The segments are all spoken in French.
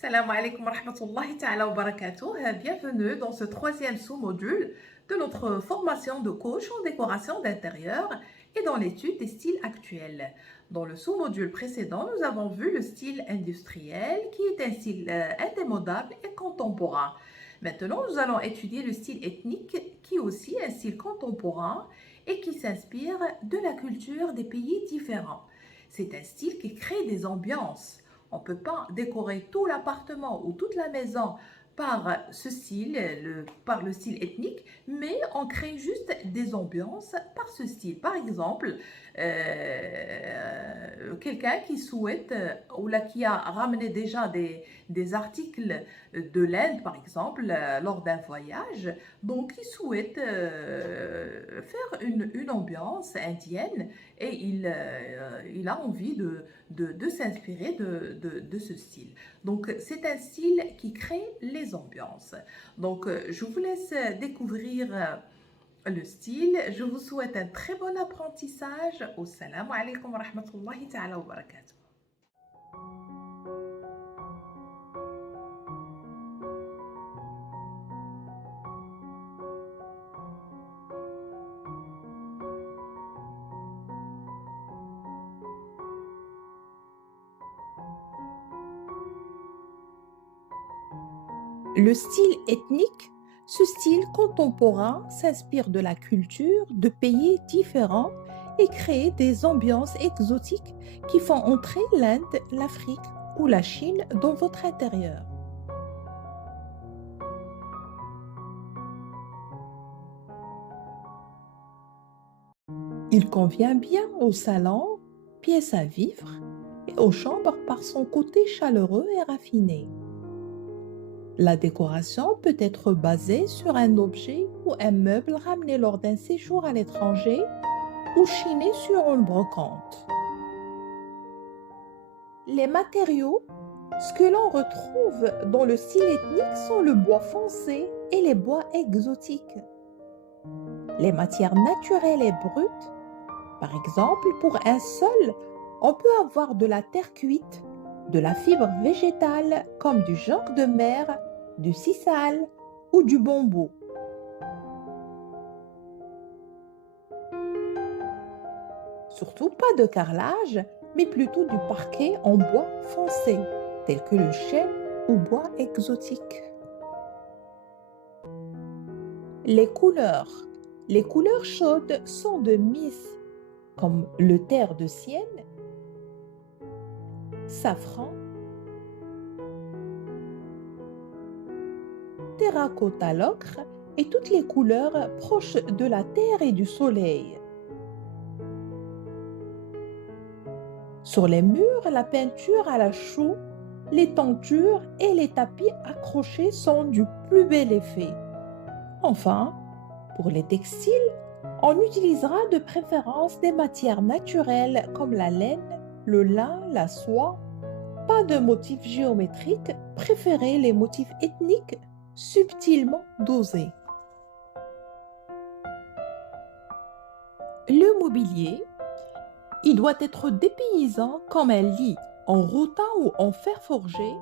Salam alaikum wa rahmatullahi ta'ala wa barakatuh. Bienvenue dans ce troisième sous-module de notre formation de coach en décoration d'intérieur et dans l'étude des styles actuels. Dans le sous-module précédent, nous avons vu le style industriel qui est un style indémodable et contemporain. Maintenant, nous allons étudier le style ethnique qui est aussi un style contemporain et qui s'inspire de la culture des pays différents. C'est un style qui crée des ambiances. On ne peut pas décorer tout l'appartement ou toute la maison par ce style, par le style ethnique, mais on crée juste des ambiances par ce style. Par exemple, quelqu'un qui souhaite ou là qui a ramené déjà des articles de l'Inde, par exemple, lors d'un voyage, donc il souhaite faire une ambiance indienne et il a envie de s'inspirer de ce style. Donc, c'est un style qui crée les ambiances. Donc, je vous laisse découvrir le style. Je vous souhaite un très bon apprentissage. Assalamu alaikum wa rahmatullahi ta'ala wa barakatuh. Le style ethnique, ce style contemporain s'inspire de la culture de pays différents et crée des ambiances exotiques qui font entrer l'Inde, l'Afrique ou la Chine dans votre intérieur. Il convient bien au salon, pièce à vivre, et aux chambres par son côté chaleureux et raffiné. La décoration peut être basée sur un objet ou un meuble ramené lors d'un séjour à l'étranger ou chiné sur une brocante. Les matériaux, ce que l'on retrouve dans le style ethnique sont le bois foncé et les bois exotiques. Les matières naturelles et brutes, par exemple, pour un sol, on peut avoir de la terre cuite, de la fibre végétale comme du jonc de mer, du sisal ou du bambou. Surtout pas de carrelage, mais plutôt du parquet en bois foncé, tel que le chêne ou bois exotique. Les couleurs. Les couleurs chaudes sont de mise, comme le terre de sienne, safran, terracotta l'ocre et toutes les couleurs proches de la terre et du soleil. Sur les murs, la peinture à la chaux, les tentures et les tapis accrochés sont du plus bel effet. Enfin, pour les textiles, on utilisera de préférence des matières naturelles comme la laine, le lin, la soie. Pas de motifs géométriques, préférez les motifs ethniques subtilement dosés. Le mobilier, il doit être dépaysant comme un lit en rotin ou en fer forgé,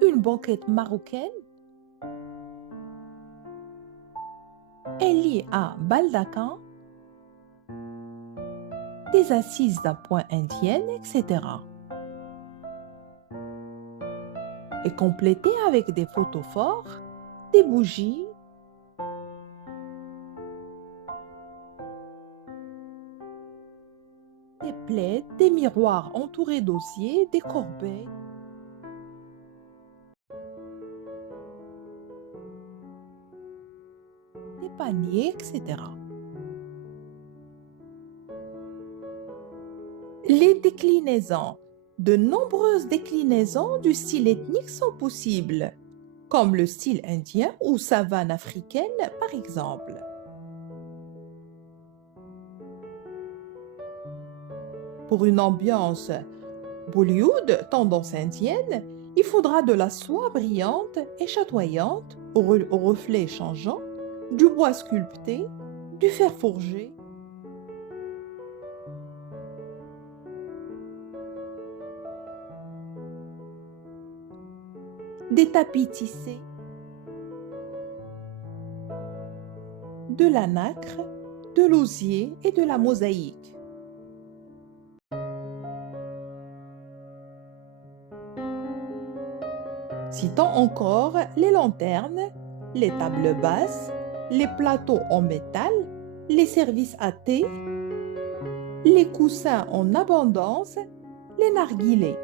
une banquette marocaine, un lit à baldaquin, des assises d'appoint indiennes, etc. Et complété avec des photophores, des bougies, des plaids, des miroirs entourés d'osier, des corbeilles, des paniers, etc. Les déclinaisons. De nombreuses déclinaisons du style ethnique sont possibles, comme le style indien ou savane africaine par exemple. Pour une ambiance Bollywood, tendance indienne, il faudra de la soie brillante et chatoyante aux reflets changeants, du bois sculpté, du fer forgé, des tapis tissés, de la nacre, de l'osier et de la mosaïque. Citons encore les lanternes, les tables basses, les plateaux en métal, les services à thé, les coussins en abondance, les narguilés.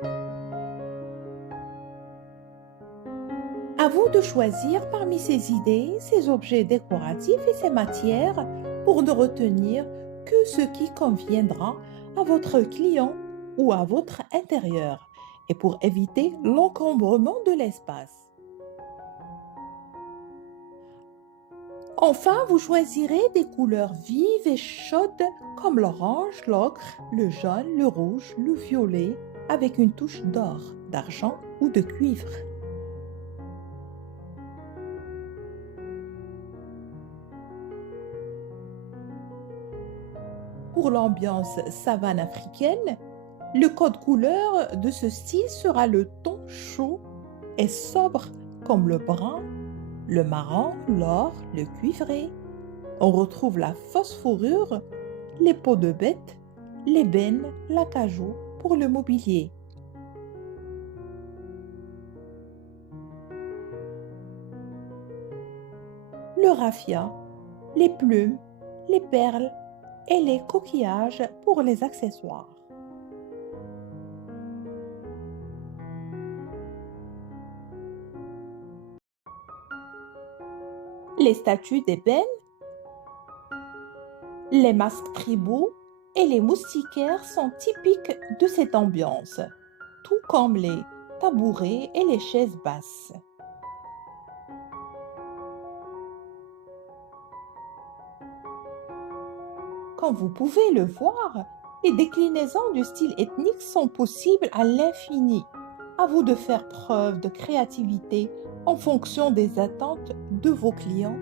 À vous de choisir parmi ces idées, ces objets décoratifs et ces matières pour ne retenir que ce qui conviendra à votre client ou à votre intérieur et pour éviter l'encombrement de l'espace. Enfin, vous choisirez des couleurs vives et chaudes comme l'orange, l'ocre, le jaune, le rouge, le violet, avec une touche d'or, d'argent ou de cuivre. Pour l'ambiance savane africaine, le code couleur de ce style sera le ton chaud et sobre comme le brun, le marron, l'or, le cuivré. On retrouve la fausse fourrure, les peaux de bête, l'ébène, l'acajou pour le mobilier. Le raffia, les plumes, les perles et les coquillages pour les accessoires. Les statues d'ébène, les masques tribaux et les moustiquaires sont typiques de cette ambiance, tout comme les tabourets et les chaises basses. Comme vous pouvez le voir, les déclinaisons du style ethnique sont possibles à l'infini. À vous de faire preuve de créativité en fonction des attentes de vos clients